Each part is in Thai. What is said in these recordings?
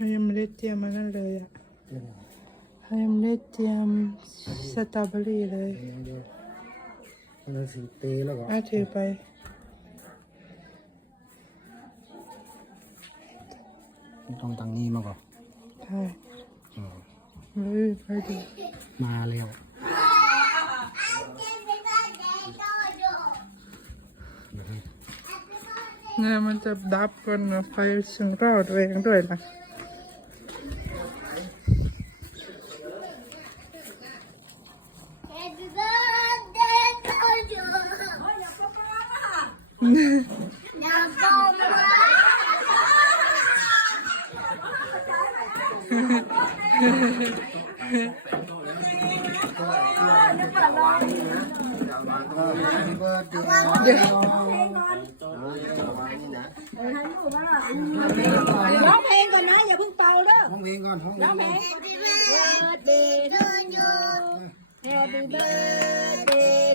เขายังไม่ได้เตรียมมันนั่นเลยอะเขายังไม่ได้เตรียมสตรอเบอรี่เลยมันสีเตะแล้วก็อาถือไปต้องตังนี้มาก่อนใช่อืมเฮ้ยไปดูมาแล้วเนี่ยมันจะดับกันนะไฟสึงเราแรงด้วยนะ ร้องเพลงก่อนนะ อย่าเพิ่งเป่าเด้อ ห้องเพลงก่อนห้องเพลง birthday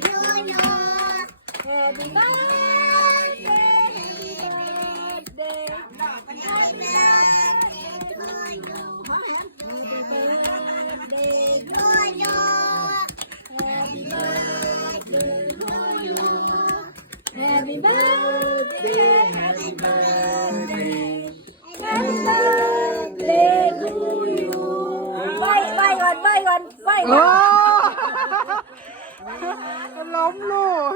Happy birthday Happy birthday Happy birthday Happy birthday Happy birthday Happy birthday Happy birthday Bruno Bye bye one ก่อนล้มลูก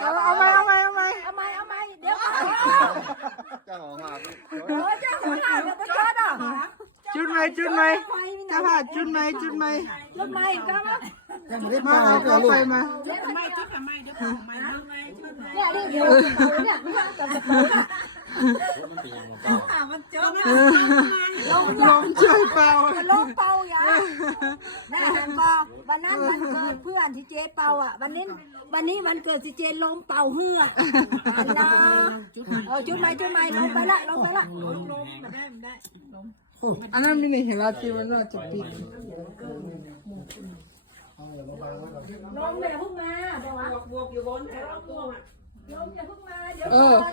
เอาเอาไหมเอาไหมเอาไหมเอาไหมเอาไหมเดี๋ยวเจ้าของหาเออเจ้าของหาเดี๋ยวก็ชดอะจุดไหมจุดไหมจะผ่าจุดไหมจุดไหมรถไหมก็มายังไปม่ได้มาเป่าเอาเลยเข้าลูกไปมเนี่ยเดี๋ยวเนี่ยกับกระเป๋าลมช่วยเป่า โลกเป่าอย่า แม่เห็นป่วันนั้นวันเกิดเพื่อนที่เจ๊เป่าอะ วันนี้วันนี้วันเกิดที่เจ๊ลมเป่าเฮือกอันนะเออจุดไหมจุดไหมลงไปละลงไปละอันนั้นมีในเห็นลาทีมันว่าจะปิดลงอย่พิ่งมาบอกว่าบวกอยู่บนแต่ลงบวกลงอย่าพิ่งมาเดี๋ยวก่อน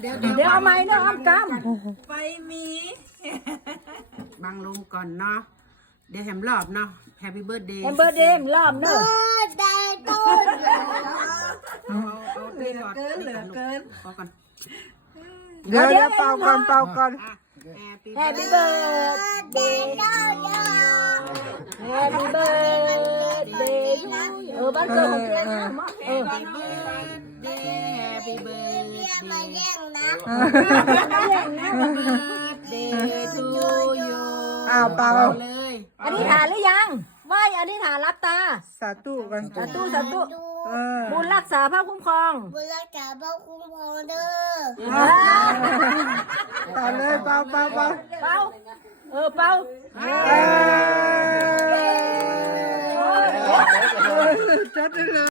เดี๋ยวเอาไม้เนาะอ้อมกำไฟมี บังลงก่อนเนาะ เดี๋ยวแฮมรอบเนาะ Happy ำ birthday แอมเบอร์เดมล้อมเนาะ Birthday to you. เอาเอาเหลือเกินเหลือเกินพอก่อน เดี๋ยวเดี๋ยวเป่าก่อนเป่าก่อน อ่ะ Happy Happy birthday Happy birthday to you เออบ้านเกิดของเจ๊นะเออ birthday Happy birthday มาแย่งนะ birthday to you อ้าวเป่า เลยอธิษฐานหรือยังไหวอธิษฐานรับตา สาธุกันสาธุสาธุดูเออบุญรักษาพระคุ้มครอง บุญรักษาพระคุ้มครองเด้อเป่าเลยเป่าเป่าเป่าเป่าเออ เป่าเอ้ยจัดได้เลย